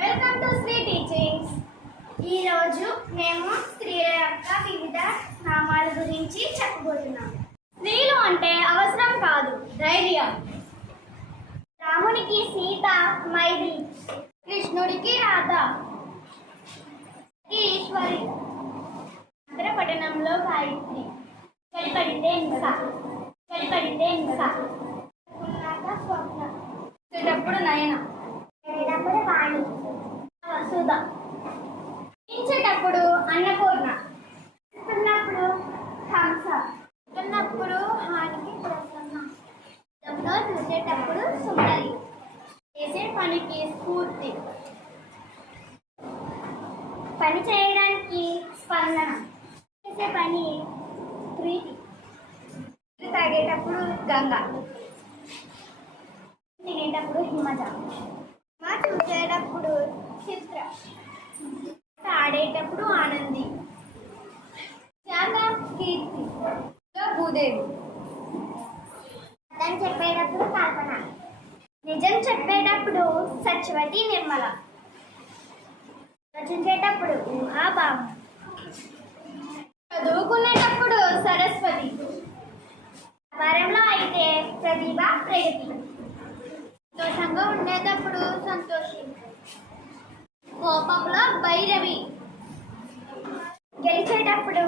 Welcome to Shri teachings. ఈరోజు మేము స్త్రీల యొక్క వివిధ నామాల గురించి చెప్పబోతున్నాం. స్త్రీలు అంటే అవసరం కాదు, ధైర్యం. రామునికి సీత, మైథిలి. కృష్ణుడికి రాధ, ఈశ్వరి. పట్టణంలో గాయత్రి. కలిపడితే స్వప్న. వచ్చేటప్పుడు నయన, వెళ్ళేటప్పుడు వాణి, వసుధ. ఇచ్చేటప్పుడు అన్నపూర్ణ, ఇస్తున్నప్పుడు హంస, ఇస్తున్నప్పుడు హానికి ప్రసన్న. చూసేటప్పుడు సుందరి. చేసే పనికి స్ఫూర్తి, పని చేయడానికి స్పందన, చేసే పని ప్రీతి. తాగేటప్పుడు గంగ, తినేటప్పుడు హిమజ. చూసేటప్పుడు చిత్ర, ఆడేటప్పుడు ఆనంది, కీర్తి, భూదేవి. అర్థం చెప్పేటప్పుడు కల్పన, నిజం చెప్పేటప్పుడు సత్యవతి, నిర్మల. రచించేటప్పుడు ఊహాభావం, చదువుకునేటప్పుడు సరస్వతి, వ్యాపారంలో అయితే ప్రతిభ, ప్రగతి. సంతోషంగా ఉండేటప్పుడు సంతోషి, కోపంలో భైరవి. గెలిచేటప్పుడు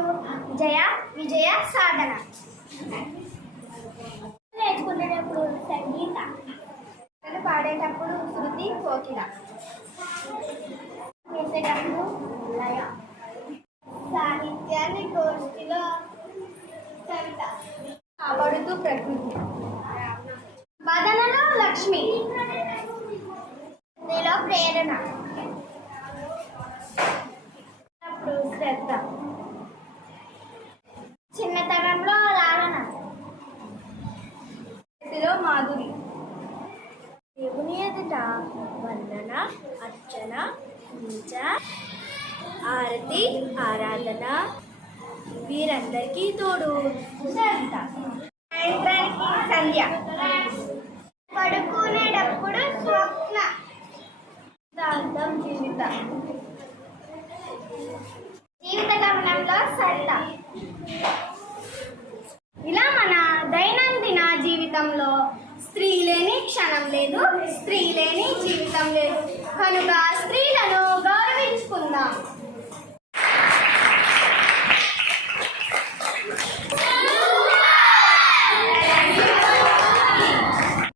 జయ, విజయ, సాధన. నేర్చుకునేటప్పుడు సంగీత, పాడేటప్పుడు శృతి, కోకిల. చేసేటప్పుడు లయ. సాహిత్యాన్ని గోష్ఠిలో కవిత. కాపాడుతూ ప్రకృతి. బదనలో లక్ష్మి, నీలో ప్రేరణ. అప్పుడు శ్రద్ధ, చిన్నతనంలో లాలన. మాధురి. దేవుని ఎదుట వందన, అర్చన, పూజ, ఆరతి, ఆరాధన. వీరందరికీ తోడు సరిత. సాయంత్రానికి సంధ్య, పడుకునేటప్పుడు స్వప్న. జీవిత గమనంలో సరిత. ఇలా మన దైనందిన జీవితంలో స్త్రీ లేని క్షణం లేదు, స్త్రీ లేని జీవితం లేదు. కనుక స్త్రీలను గౌరవించుకుందాం.